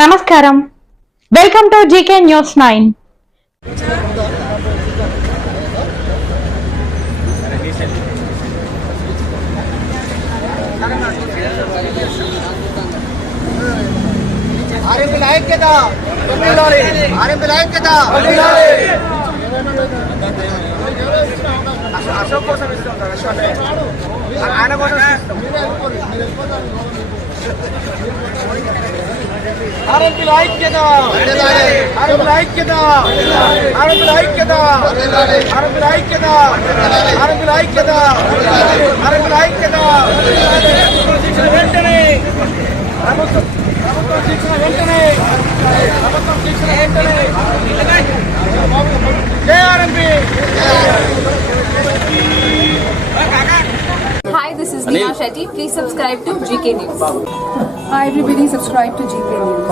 నమస్కారం, welcome to GK news 9. Ashok కోసం ఇస్తుంటారు. ఆయన కోసం ఆర్ఎంపీల ఐక్యత, ఆర్ఎంపీల ఐక్యత, ఆర్ఎంపీల ఐక్యత, ఆర్ఎంపీల ఐక్యత, ఆర్ఎంపీల ఐక్యత, ఆర్ఎంపీల ఐక్యత. శిక్షణ వెంటనే ప్రభుత్వం శిక్షణ వెంటనే ప్రభుత్వం శిక్షణ వెంటనే జై RMP. Hi, this is Neha Shetty. Please subscribe to GK News. Hi everybody, subscribe to GK News.